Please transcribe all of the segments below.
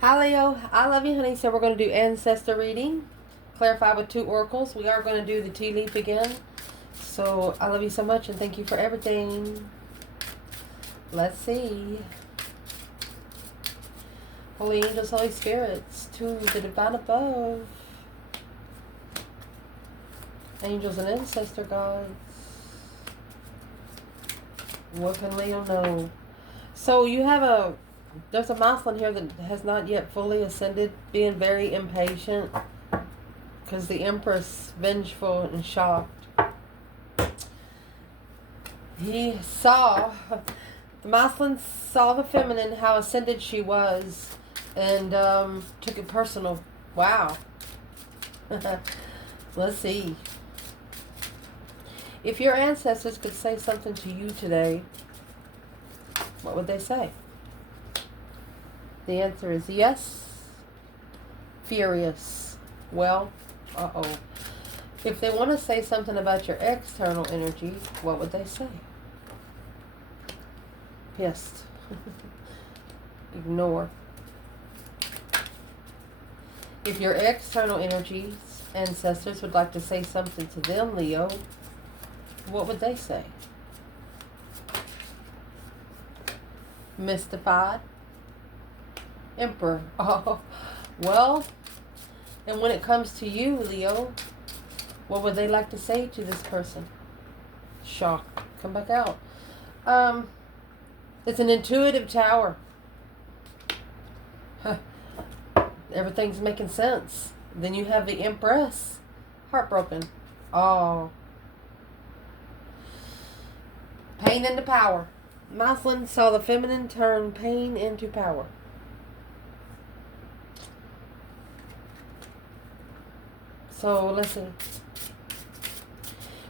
Hi Leo, I love you honey. So we're going to do Ancestor reading. Clarify with 2 oracles. We are going to do the tea leaf again. So I love you so much and thank you for everything. Let's see. Holy angels, Holy spirits, to the divine above. Angels and ancestor gods. What can Leo know? So you have there's a Moslem here that has not yet fully ascended, being very impatient because the Empress, vengeful and shocked. The Moslem saw the feminine, how ascended she was, and took it personal. Wow. Let's see. If your ancestors could say something to you today, what would they say? The answer is yes. Furious. Well, uh-oh. If they want to say something about your external energy, what would they say? Pissed. Ignore. If your external energies, ancestors, would like to say something to them, Leo, what would they say? Mystified. Emperor. Oh, well, and when it comes to you, Leo, what would they like to say to this person? Shock. Come back out. It's an intuitive tower. Everything's making sense. Then you have the Empress. Heartbroken. Oh. Pain into power. Moslem saw the feminine turn pain into power. So listen.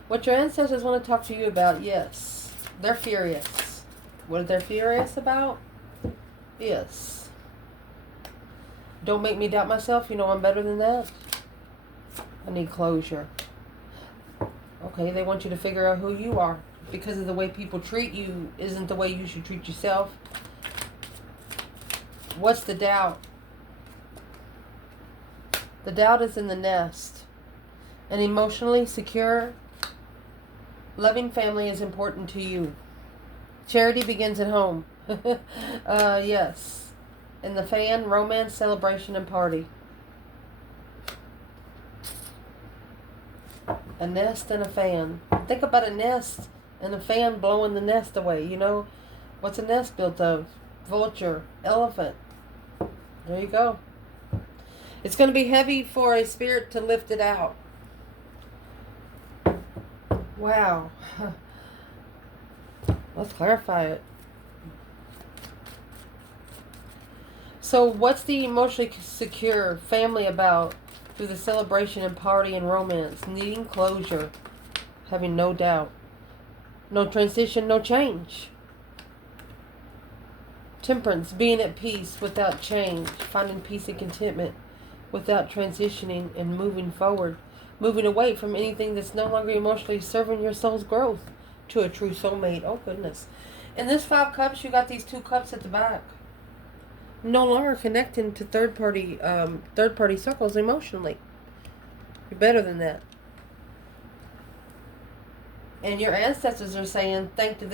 What your ancestors want to talk to you about, yes. They're furious. What they're furious about? Yes. Don't make me doubt myself. You know I'm better than that. I need closure. Okay, they want you to figure out who you are. Because of the way people treat you isn't the way you should treat yourself. What's the doubt? The doubt is in the nest. An emotionally secure, loving family is important to you. Charity begins at home. Yes. And the fan, romance, celebration, and party. A nest and a fan. Think about a nest and a fan blowing the nest away. You know, what's a nest built of? Vulture, elephant. There you go. It's going to be heavy for a spirit to lift it out. Wow. Let's clarify it. So what's the emotionally secure family about through the celebration and party and romance? Needing closure. Having no doubt. No transition, no change. Temperance. Being at peace without change. Finding peace and contentment without transitioning and moving forward. Moving away from anything that's no longer emotionally serving your soul's growth to a true soulmate. Oh, goodness. In this 5 cups, you got these 2 cups at the back. No longer connecting to third party circles emotionally. You're better than that. And your ancestors are saying thanking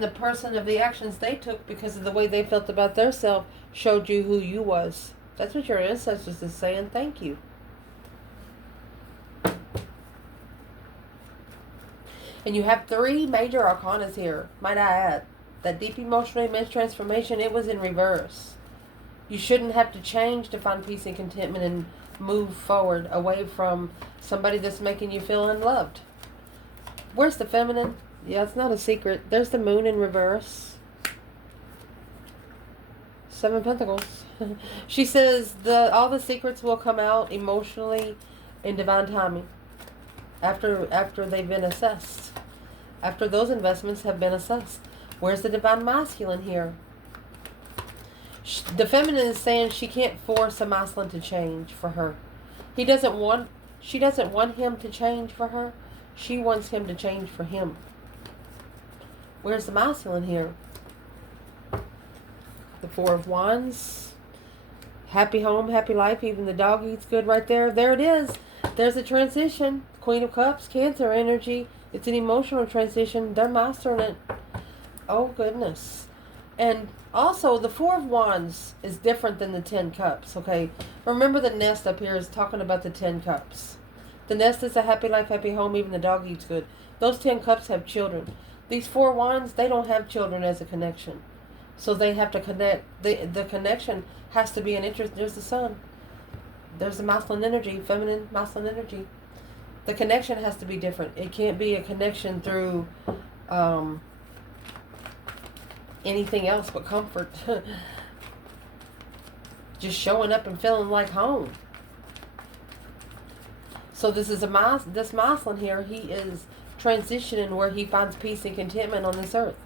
the person of the actions they took because of the way they felt about their self showed you who you was. That's what your ancestors are saying. Thank you. And you have 3 major arcanas here, might I add. That deep emotional immense transformation, it was in reverse. You shouldn't have to change to find peace and contentment and move forward away from somebody that's making you feel unloved. Where's the feminine? Yeah, it's not a secret. There's the moon in reverse. 7 Pentacles. She says all the secrets will come out emotionally in divine timing. After they've been assessed. After those investments have been assessed. Where's the divine masculine here? The feminine is saying she can't force a masculine to change for her. She doesn't want him to change for her. She wants him to change for him. Where's the masculine here? The Four of Wands. Happy home, happy life, even the dog eats good right there. There it is. There's a transition. Queen of Cups, Cancer energy. It's an emotional transition. They're mastering it. Oh, goodness. And also, the Four of Wands is different than the 10 Cups, okay? Remember the nest up here is talking about the 10 Cups. The nest is a happy life, happy home, even the dog eats good. Those 10 Cups have children. These Four Wands, they don't have children as a connection. So they have to connect. The connection has to be an interest. There's the sun. There's the masculine energy, feminine, masculine energy. The connection has to be different. It can't be a connection through anything else but comfort. Just showing up and feeling like home. So this is this masculine here. He is transitioning where he finds peace and contentment on this earth.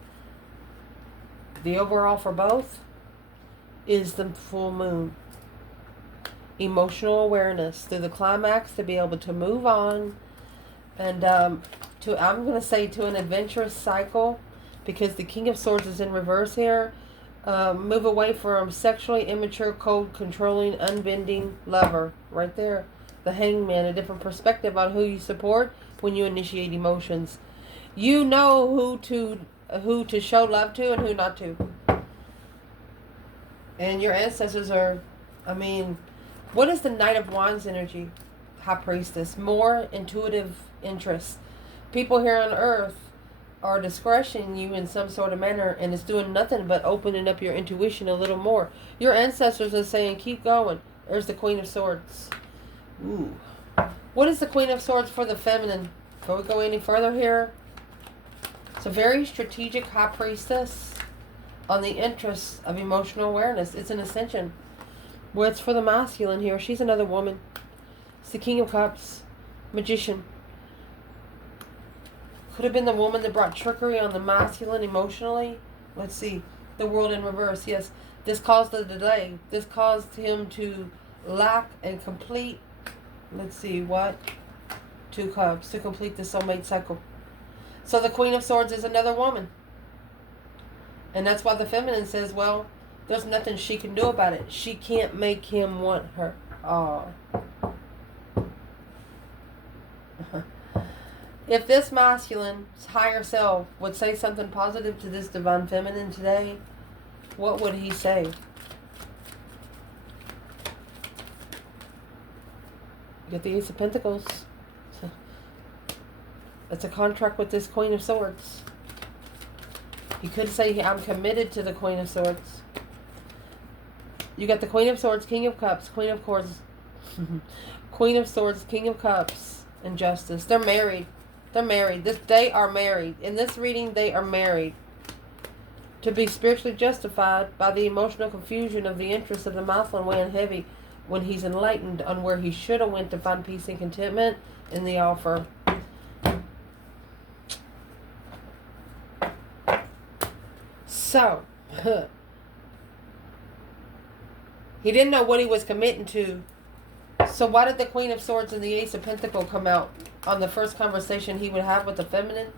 The overall for both is the full moon. Emotional awareness through the climax to be able to move on and I'm going to say to an adventurous cycle, because the King of Swords is in reverse here. Move away from sexually immature, cold, controlling, unbending lover. Right there. The Hangman, a different perspective on who you support when you initiate emotions. You know who to show love to and who not to. And your ancestors are, what is the Knight of Wands energy? High Priestess. More intuitive interests. People here on earth are discretioning you in some sort of manner, and it's doing nothing but opening up your intuition a little more. Your ancestors are saying, keep going. There's the Queen of Swords. Ooh. What is the Queen of Swords for the feminine? Before we go any further here, it's a very strategic High Priestess on the interests of emotional awareness. It's an ascension. Well, it's for the masculine here. She's another woman. It's the King of Cups. Magician. Could have been the woman that brought trickery on the masculine emotionally. Let's see. The World in reverse. Yes. This caused a delay. This caused him to lack and complete. Let's see. What? 2 Cups. To complete the soulmate cycle. So the Queen of Swords is another woman. And that's why the feminine says, well, there's nothing she can do about it. She can't make him want her. Oh. If this masculine's higher self would say something positive to this divine feminine today, what would he say? You get the Ace of Pentacles. It's a contract with this Queen of Swords. He could say, I'm committed to the Queen of Swords. You got the Queen of Swords, King of Cups, Queen of Swords, Queen of Swords, King of Cups, and Justice. They're married. They're married. They are married. In this reading, they are married. To be spiritually justified by the emotional confusion of the interests of the masculine weighing heavy when he's enlightened on where he should have went to find peace and contentment in the offer. So, he didn't know what he was committing to. So why did the Queen of Swords and the Ace of Pentacles come out on the first conversation he would have with the feminine?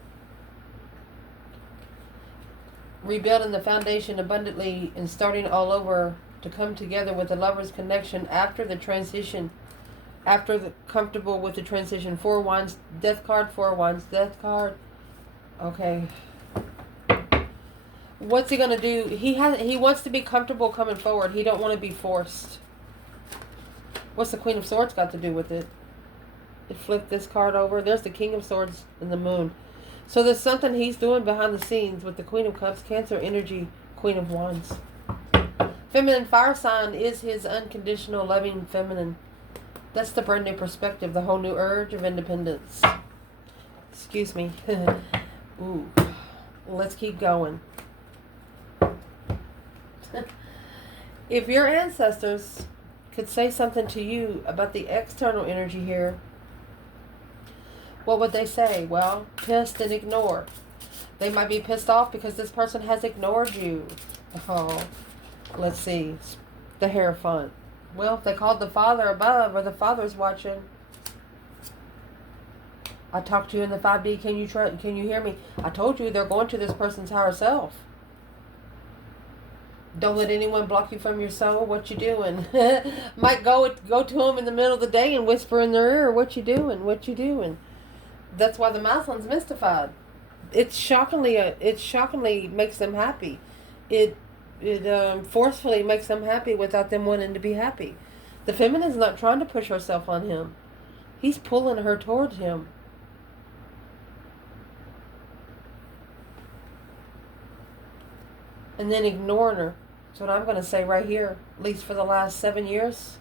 Rebuilding the foundation abundantly and starting all over to come together with the lover's connection after the transition. After the comfortable with the transition. 4 Wands, Death card, 4 Wands, Death card. Okay. What's he going to do? He wants to be comfortable coming forward. He don't want to be forced. What's the Queen of Swords got to do with it? It flipped this card over. There's the King of Swords and the Moon. So there's something he's doing behind the scenes with the Queen of Cups, Cancer energy, Queen of Wands. Feminine fire sign is his unconditional loving feminine. That's the brand new perspective, the whole new urge of independence. Excuse me. Ooh. Let's keep going. If your ancestors could say something to you about the external energy here, what would they say? Well, pissed and ignore. They might be pissed off because this person has ignored you. Oh, let's see. The Hierophant. Well, if they called the Father above or the Father's watching. I talked to you in the 5D. Can you hear me? I told you they're going to this person's higher self. Don't let anyone block you from your soul. What you doing? Might go to them in the middle of the day and whisper in their ear, "What you doing? What you doing?" That's why the masculine's mystified. It shockingly makes them happy. It forcefully makes them happy without them wanting to be happy. The feminine's not trying to push herself on him. He's pulling her towards him. And then ignoring her. That's what I'm going to say right here. At least for the last 7 years.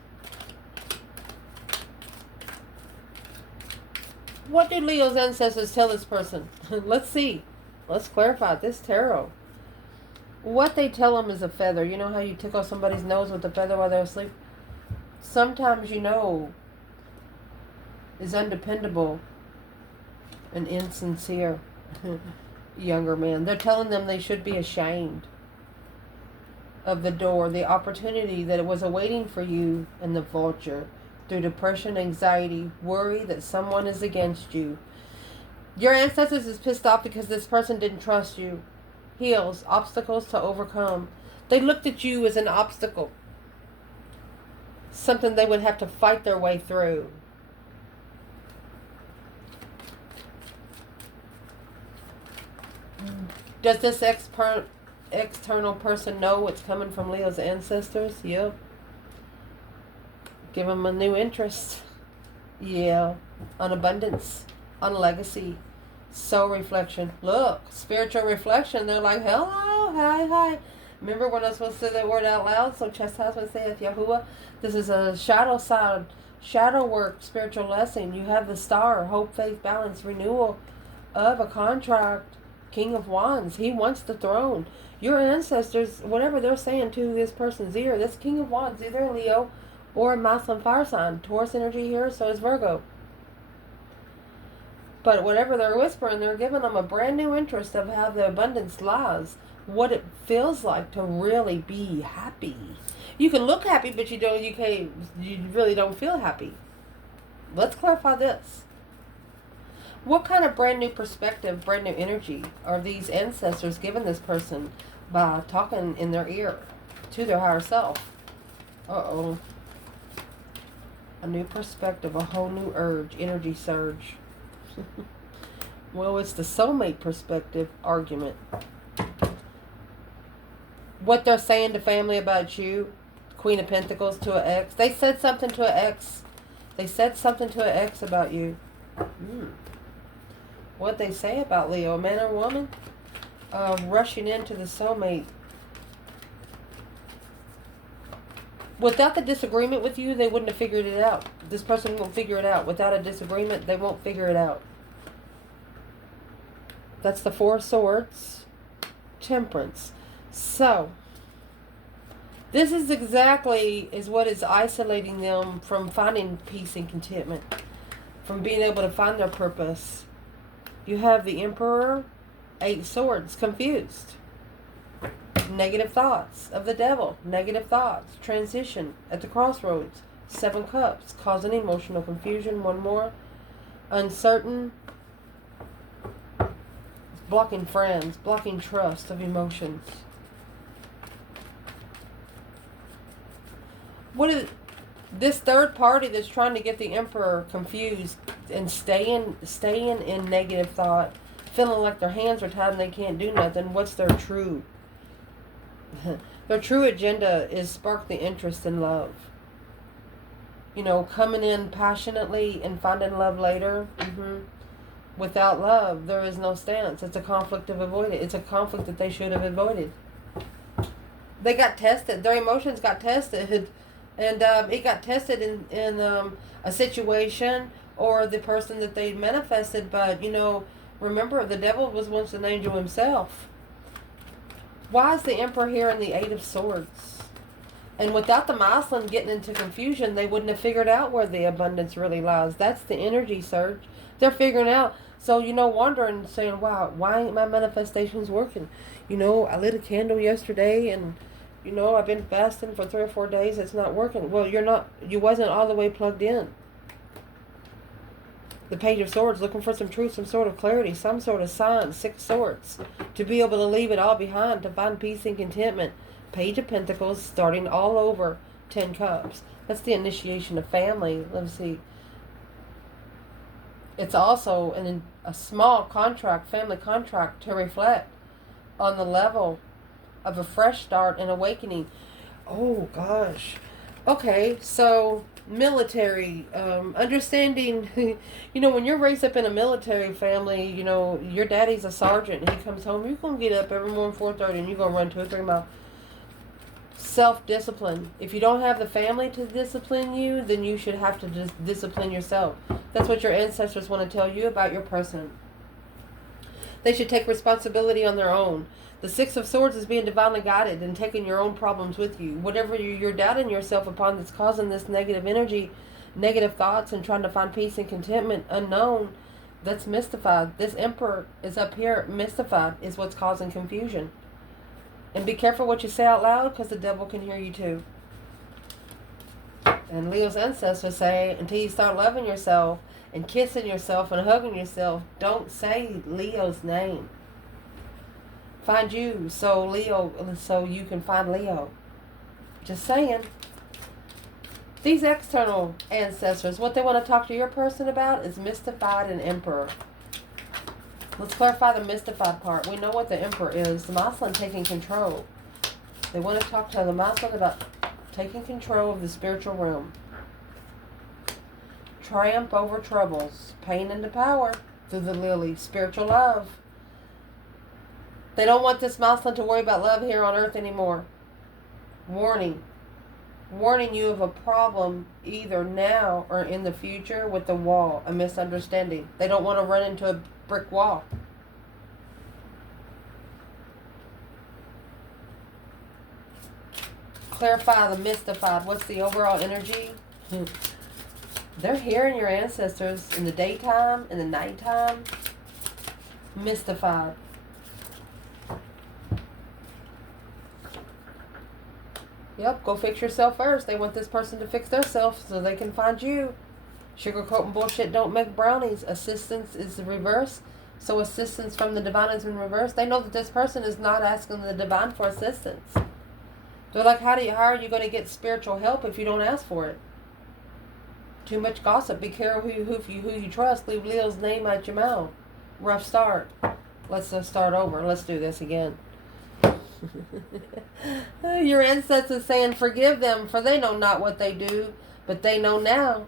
What do Leo's ancestors tell this person? Let's see. Let's clarify this tarot. What they tell them is a feather. You know how you tickle somebody's nose with a feather while they're asleep? Sometimes is undependable and insincere. Younger man. They're telling them they should be ashamed of the door, the opportunity that it was awaiting for you and the vulture. Through depression, anxiety, worry that someone is against you. Your ancestors is pissed off because this person didn't trust you. Heals, obstacles to overcome. They looked at you as an obstacle. Something they would have to fight their way through. Does this external person know what's coming from Leo's ancestors? Yep. Give them a new interest. Yeah. On abundance. On legacy. Soul reflection. Look. Spiritual reflection. They're like, hello. Hi. Remember when I was supposed to say that word out loud? So chastisement saith Yahuwah. This is a shadow side. Shadow work. Spiritual lesson. You have the star. Hope, faith, balance, renewal of a contract. King of Wands. He wants the throne. Your ancestors, whatever they're saying to this person's ear, this King of Wands, either Leo or a masculine fire sign. Taurus energy here, so is Virgo. But whatever they're whispering, they're giving them a brand new interest of how the abundance lies. What it feels like to really be happy. You can look happy, but you really don't feel happy. Let's clarify this. What kind of brand new perspective, brand new energy are these ancestors giving this person by talking in their ear to their higher self? Uh-oh. A new perspective, a whole new urge, energy surge. Well, it's the soulmate perspective argument. What they're saying to family about you, Queen of Pentacles to an ex. They said something to an ex. They said something to an ex about you. What they say about Leo, a man or woman? Rushing into the soulmate. Without the disagreement with you, they wouldn't have figured it out. This person won't figure it out. Without a disagreement, they won't figure it out. That's the Four of Swords. Temperance. So, this is exactly what is isolating them from finding peace and contentment. From being able to find their purpose. You have the Emperor, 8 Swords, confused. Negative thoughts of the devil. Negative thoughts. Transition at the crossroads. 7 Cups. Causing emotional confusion. One more. Uncertain. Blocking friends. Blocking trust of emotions. What is this third party that's trying to get the Emperor confused and staying in negative thought, feeling like their hands are tied and they can't do nothing? What's their true? Their true agenda is spark the interest in love. Coming in passionately and finding love later. Without love, there is no stance. It's a conflict of avoided. It's a conflict that they should have avoided. They got tested. Their emotions got tested. And it got tested in a situation or the person that they manifested. But, remember, the devil was once an angel himself. Why is the Emperor here in the 8 of Swords? And without the masculine getting into confusion, they wouldn't have figured out where the abundance really lies. That's the energy surge. They're figuring out. So, wondering, saying, wow, why ain't my manifestations working? I lit a candle yesterday and... I've been fasting for 3 or 4 days. It's not working. Well, you wasn't all the way plugged in. The Page of Swords, looking for some truth, some sort of clarity, some sort of sign. 6 Swords. To be able to leave it all behind, to find peace and contentment. Page of Pentacles, starting all over. 10 Cups. That's the initiation of family. Let's see. It's also a small contract, family contract, to reflect on the level of a fresh start and awakening. Oh, gosh. Okay, so military, understanding, you know, when you're raised up in a military family, you know, your daddy's a sergeant and he comes home, you're going to get up every morning 4:30 and you're going to run 2 or 3 miles. Self-discipline. If you don't have the family to discipline you, then you should have to discipline yourself. That's what your ancestors want to tell you about your person. They should take responsibility on their own. The 6 of Swords is being divinely guided and taking your own problems with you. Whatever you're doubting yourself upon that's causing this negative energy, negative thoughts, and trying to find peace and contentment unknown, that's mystified. This Emperor is up here, mystified, is what's causing confusion. And be careful what you say out loud, because the devil can hear you too. And Leo's ancestors say, until you start loving yourself and kissing yourself and hugging yourself, don't say Leo's name. Find you, so you can find Leo. Just saying. These external ancestors, what they want to talk to your person about is mystified and Emperor. Let's clarify the mystified part. We know what the Emperor is. The Muslim taking control. They want to talk to the Muslim about taking control of the spiritual realm. Triumph over troubles. Pain into power through the lily. Spiritual love. They don't want this Muslim to worry about love here on earth anymore. Warning. Warning you of a problem either now or in the future with the wall. A misunderstanding. They don't want to run into a brick wall. Clarify the mystified. What's the overall energy? They're hearing your ancestors in the daytime, in the nighttime. Mystified. Yep, go fix yourself first. They want this person to fix themselves so they can find you. Sugarcoat and bullshit don't make brownies. Assistance is the reverse. So assistance from the divine is in reverse. They know that this person is not asking the divine for assistance. They're like, how are you going to get spiritual help if you don't ask for it? Too much gossip. Be careful who you trust. Leave Leo's name out your mouth. Rough start. Let's start over. Let's do this again. Your ancestors saying, forgive them, for they know not what they do, but they know now.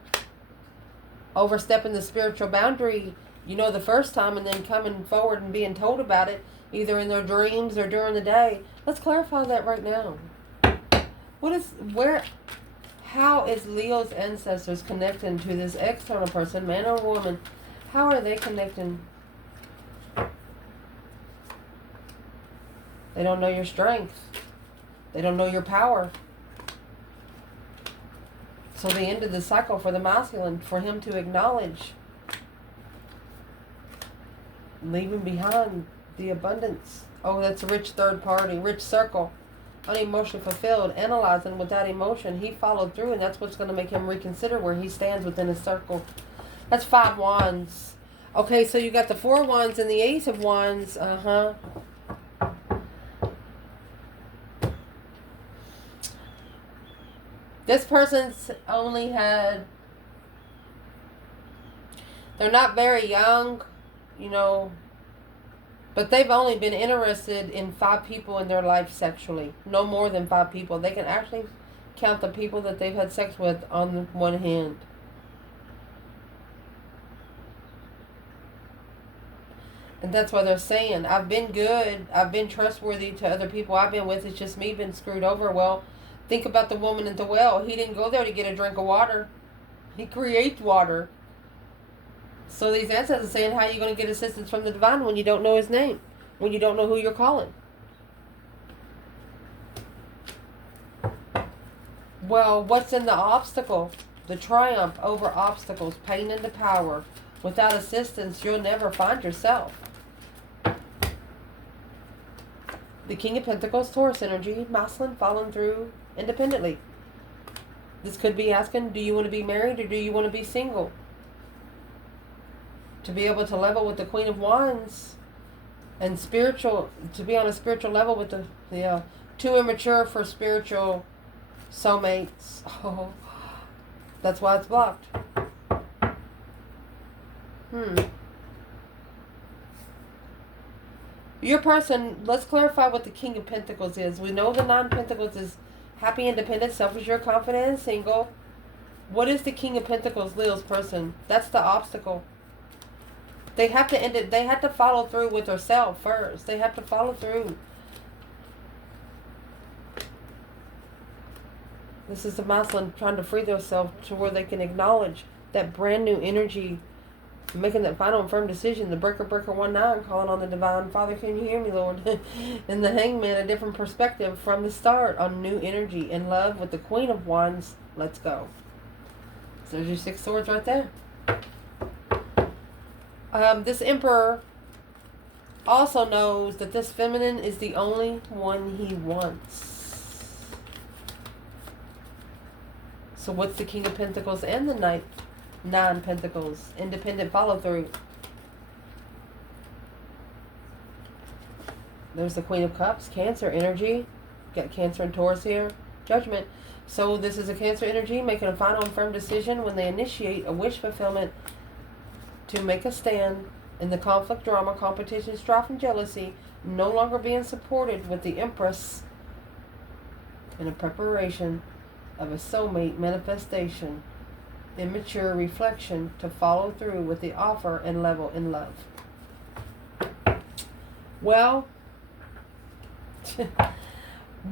Overstepping the spiritual boundary, you know, the first time, and then coming forward and being told about it, either in their dreams or during the day. Let's clarify that right now. How is Leo's ancestors connecting to this external person, man or woman? How are they connecting? They don't know your strength. They don't know your power. So the end of the cycle for the masculine, for him to acknowledge, leaving behind the abundance. Oh, that's a rich third party, rich circle, unemotionally fulfilled, analyzing without emotion. He followed through, and that's what's going to make him reconsider where he stands within his circle. That's 5 wands. Okay, so you got the 4 wands and the Ace of Wands. This person's only had, they're not very young, you know, but they've only been interested in 5 people in their life sexually. No more than 5 people. They can actually count the people that they've had sex with on one hand. And that's why they're saying, I've been good, I've been trustworthy to other people I've been with, it's just me been screwed over. Well, think about the woman at the well. He didn't go there to get a drink of water. He creates water. So these ancestors are saying, how are you going to get assistance from the divine when you don't know his name? When you don't know who you're calling? Well, what's in the obstacle? The triumph over obstacles, pain into power. Without assistance, you'll never find yourself. The King of Pentacles, Taurus energy, masculine, following through independently. This could be asking, do you want to be married or do you want to be single? To be able to level with the Queen of Wands and to be on a spiritual level with the too immature for spiritual soulmates. Oh, that's why it's blocked. Your person, let's clarify what the King of Pentacles is. We know the Nine of Pentacles is happy, independent, self-assured, confident, and single. What is the King of Pentacles, Leo's person? That's the obstacle. They have to end it. They have to follow through with herself first. They have to follow through. This is the masculine trying to free themselves to where they can acknowledge that brand new energy, making that final and firm decision. The breaker 19 calling on the divine Father. Can you hear me, Lord? And the Hangman, a different perspective from the start on new energy in love with the Queen of Wands. Let's go. So there's your 6 swords right there. This Emperor also knows that this feminine is the only one he wants. So what's the King of Pentacles and the Nine Pentacles? Independent follow through. There's the Queen of Cups, Cancer energy. Got Cancer and Taurus here. Judgment. So this is a Cancer energy making a final and firm decision when they initiate a wish fulfillment to make a stand in the conflict, drama, competition, strife, and jealousy, no longer being supported with the Empress in a preparation of a soulmate manifestation, immature reflection to follow through with the offer and level in love. Well,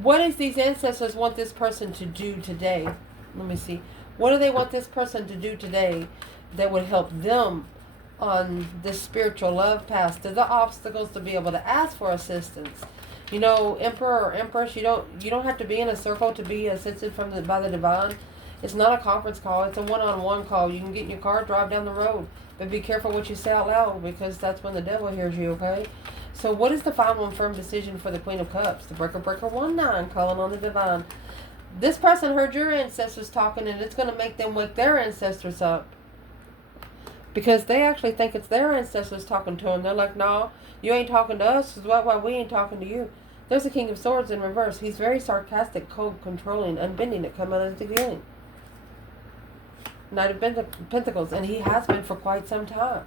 what does these ancestors want this person to do today? Let me see. What do they want this person to do today that would help them on this spiritual love path to the obstacles to be able to ask for assistance? You know, Emperor or Empress, you don't have to be in a circle to be assisted by the divine. It's not a conference call. It's a one-on-one call. You can get in your car, drive down the road. But be careful what you say out loud, because that's when the devil hears you, okay? So what is the final and firm decision for the Queen of Cups? The breaker 19 calling on the divine. This person heard your ancestors talking, and it's going to make them wake their ancestors up. Because they actually think it's their ancestors talking to them. They're like, no, you ain't talking to us. Why we ain't talking to you? There's the King of Swords in reverse. He's very sarcastic, cold, controlling, unbending to come out at the beginning. Knight of Pentacles. And he has been for quite some time.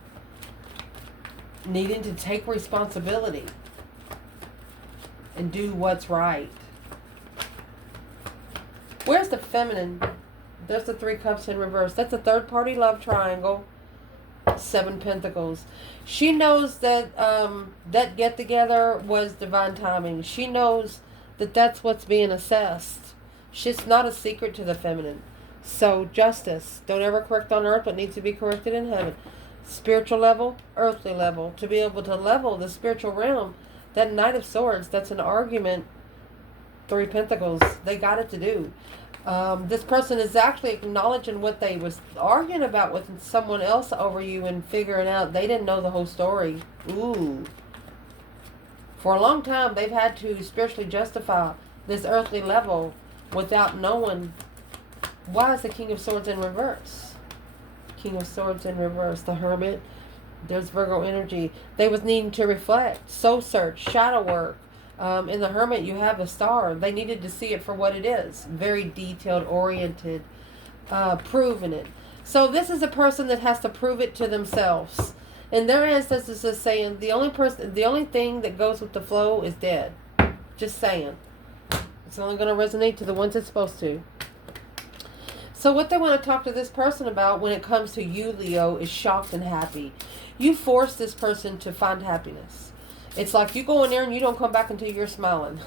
Needing to take responsibility and do what's right. Where's the feminine? There's the 3 cups in reverse. That's a third party love triangle. 7 Pentacles. She knows that that get together was divine timing. She knows that that's what's being assessed. It's not a secret to the feminine. So justice. Don't ever correct on earth what needs to be corrected in heaven. Spiritual level, earthly level. To be able to level the spiritual realm. That Knight of Swords, that's an argument. 3 Pentacles. They got it to do. This person is actually acknowledging what they was arguing about with someone else over you and figuring out they didn't know the whole story. Ooh. For a long time, they've had to spiritually justify this earthly level without knowing. Why is the King of Swords in reverse? King of Swords in reverse. The Hermit. There's Virgo energy. They was needing to reflect, soul search, shadow work. In the Hermit, you have a star. They needed to see it for what it is. Very detailed, oriented, proving it. So this is a person that has to prove it to themselves. And their ancestors is saying the only thing that goes with the flow is dead. Just saying. It's only going to resonate to the ones it's supposed to. So what they want to talk to this person about when it comes to you, Leo, is shocked and happy. You force this person to find happiness. It's like you go in there and you don't come back until you're smiling.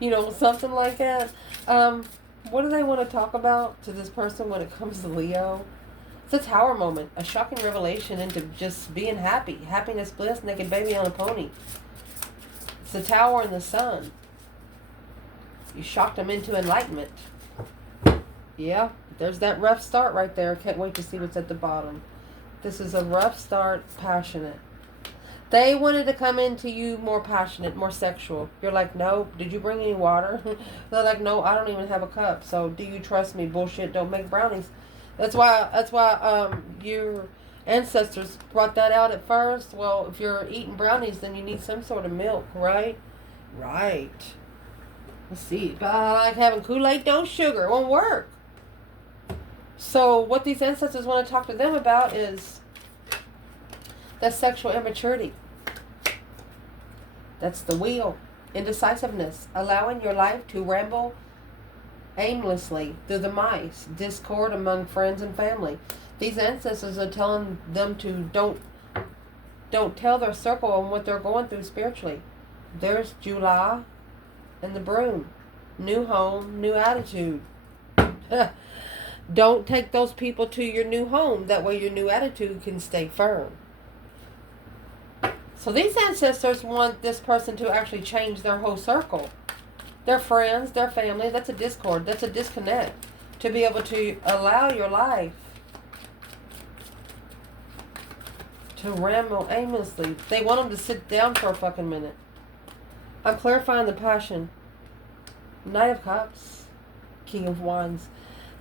You know, something like that. What do they want to talk about to this person when it comes to Leo? It's a tower moment. A shocking revelation into just being happy. Happiness, bliss, naked baby on a pony. It's the tower and the sun. You shocked them into enlightenment. Yeah, there's that rough start right there. Can't wait to see what's at the bottom. This is a rough start, passionate. They wanted to come into you more passionate, more sexual. You're like, no. Did you bring any water? They're like, no, I don't even have a cup. So do you trust me? Bullshit. Don't make brownies. That's why Ancestors brought that out at first. Well, if you're eating brownies, then you need some sort of milk, right? Right. Let's see. But I like having Kool-Aid, no sugar. It won't work. So what these ancestors want to talk to them about is that sexual immaturity. That's the wheel. Indecisiveness. Allowing your life to ramble aimlessly through the mice. Discord among friends and family. These ancestors are telling them to don't tell their circle on what they're going through spiritually. There's July and the broom. New home, new attitude. Don't take those people to your new home. That way your new attitude can stay firm. So these ancestors want this person to actually change their whole circle. Their friends, their family. That's a discord. That's a disconnect. To be able to allow your life to ramble aimlessly. They want them to sit down for a fucking minute. I'm clarifying the passion. Knight of Cups. King of Wands.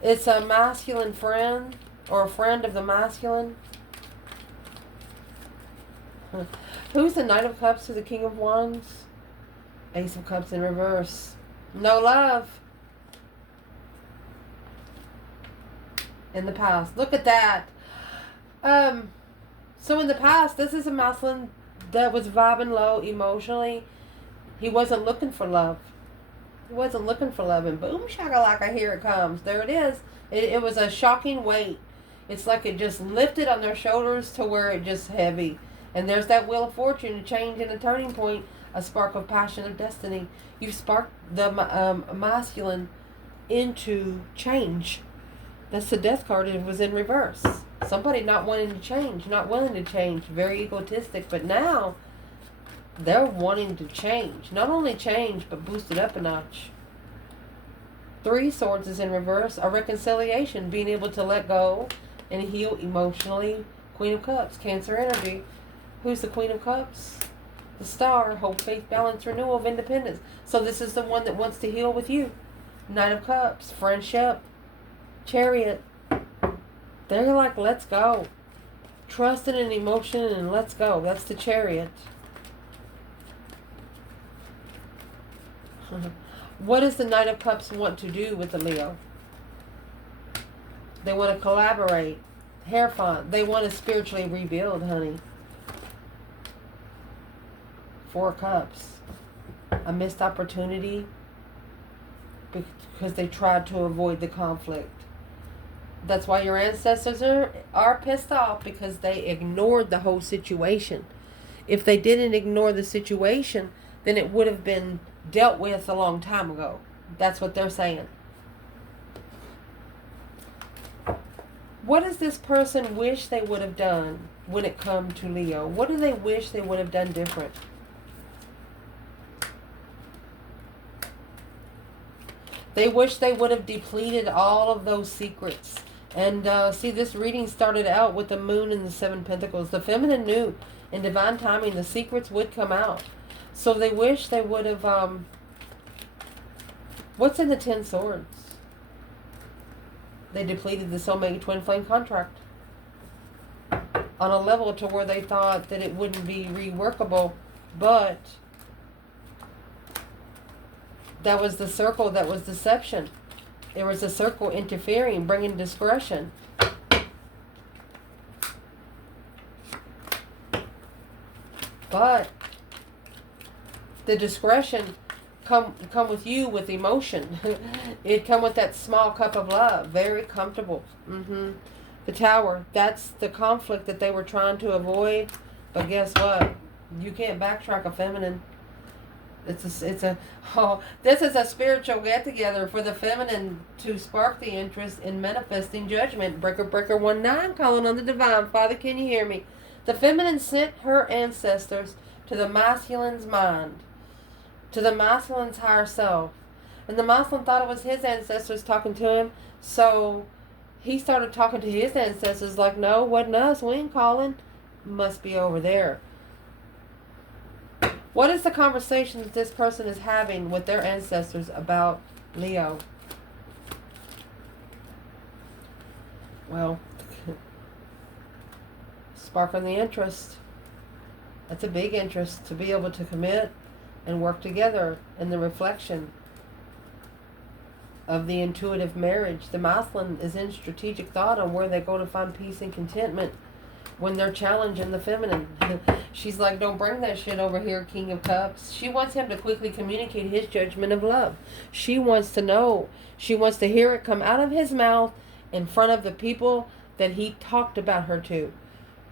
It's a masculine friend or a friend of the masculine. Who's the Knight of Cups to the King of Wands? Ace of Cups in reverse. No love. In the past. Look at that. So in the past, this is a masculine that was vibing low emotionally. He wasn't looking for love. He wasn't looking for love. And boom, shakalaka, here it comes. There it is. It was a shocking weight. It's like it just lifted on their shoulders to where it just heavy. And there's that wheel of fortune, a change and a turning point, a spark of passion of destiny. You've sparked the masculine into change. That's the death card. It was in reverse. Somebody not wanting to change, not willing to change, very egotistic. But now they're wanting to change. Not only change, but boost it up a notch. 3 Swords is in reverse. A reconciliation, being able to let go and heal emotionally. Queen of Cups, Cancer energy. Who's the Queen of Cups? The Star, hope, faith, balance, renewal of independence. So this is the one that wants to heal with you. Knight of Cups, friendship, Chariot. They're like, let's go. Trusting in emotion and let's go. That's the Chariot. What does the Knight of Cups want to do with the Leo? They want to collaborate. Hierophant. They want to spiritually rebuild, honey. 4 Cups. A missed opportunity because they tried to avoid the conflict. That's why your ancestors are pissed off, because they ignored the whole situation. If they didn't ignore the situation, then it would have been dealt with a long time ago. That's what they're saying. What does this person wish they would have done when it comes to Leo? What do they wish they would have done different? They wish they would have depleted all of those secrets. And see, this reading started out with the Moon and the 7 Pentacles. The feminine knew in divine timing the secrets would come out. So they wish they would have... what's in the 10 Swords? They depleted the soulmate twin flame contract on a level to where they thought that it wouldn't be reworkable. But that was the circle that was deception. There was a circle interfering, bringing discretion. But the discretion come with you with emotion. It come with that small cup of love. Very comfortable. The Tower. That's the conflict that they were trying to avoid. But guess what? You can't backtrack a feminine. This is a spiritual get together for the feminine to spark the interest in manifesting judgment. Breaker 19 calling on the divine. Father, can you hear me? The feminine sent her ancestors to the masculine's mind, to the masculine's higher self, and the masculine thought it was his ancestors talking to him. So he started talking to his ancestors like, no, wasn't us. We ain't calling. Must be over there. What is the conversation that this person is having with their ancestors about Leo? Well, Sparking the interest. That's a big interest, to be able to commit and work together in the reflection of the intuitive marriage. The masculine is in strategic thought on where they go to find peace and contentment when they're challenging the feminine. She's like, don't bring that shit over here, King of Cups. She wants him to quickly communicate his judgment of love. She wants to know. She wants to hear it come out of his mouth in front of the people that he talked about her to.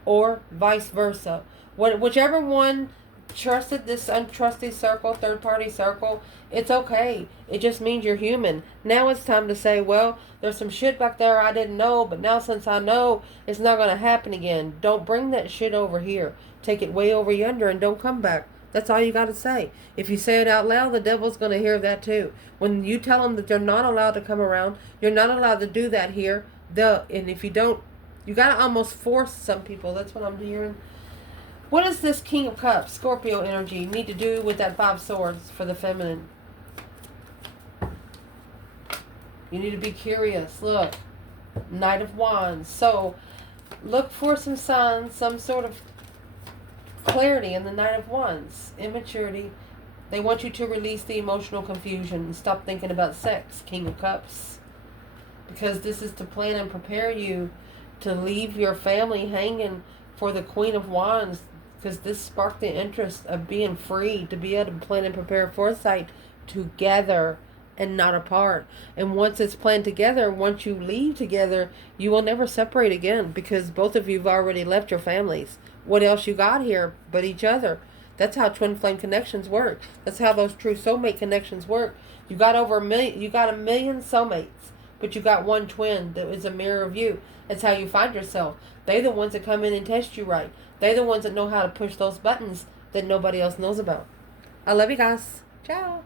Or vice versa. Whichever one trusted this untrusted circle, third party circle, it's okay. It just means you're human. Now it's time to say, well, there's some shit back there I didn't know, but now since I know, it's not going to happen again. Don't bring that shit over here. Take it way over yonder and don't come back. That's all you got to say. If you say it out loud, the devil's going to hear that too. When you tell them that they're not allowed to come around, you're not allowed to do that here, and if you don't, you got to almost force some people. That's what I'm hearing. What does this King of Cups, Scorpio energy, need to do with that 5 swords for the feminine? You need to be curious. Look, Knight of Wands. So, look for some signs, some sort of clarity in the Knight of Wands. Immaturity. They want you to release the emotional confusion and stop thinking about sex, King of Cups. Because this is to plan and prepare you to leave your family hanging for the Queen of Wands. Because this sparked the interest of being free, to be able to plan and prepare foresight together and not apart. And once it's planned together, once you leave together, you will never separate again, because both of you have already left your families. What else you got here but each other? That's how twin flame connections work. That's how those true soulmate connections work. You got over a million. You got a million soulmates, but you got one twin that is a mirror of you. That's how you find yourself. They're the ones that come in and test you right. They're the ones that know how to push those buttons that nobody else knows about. I love you guys. Ciao.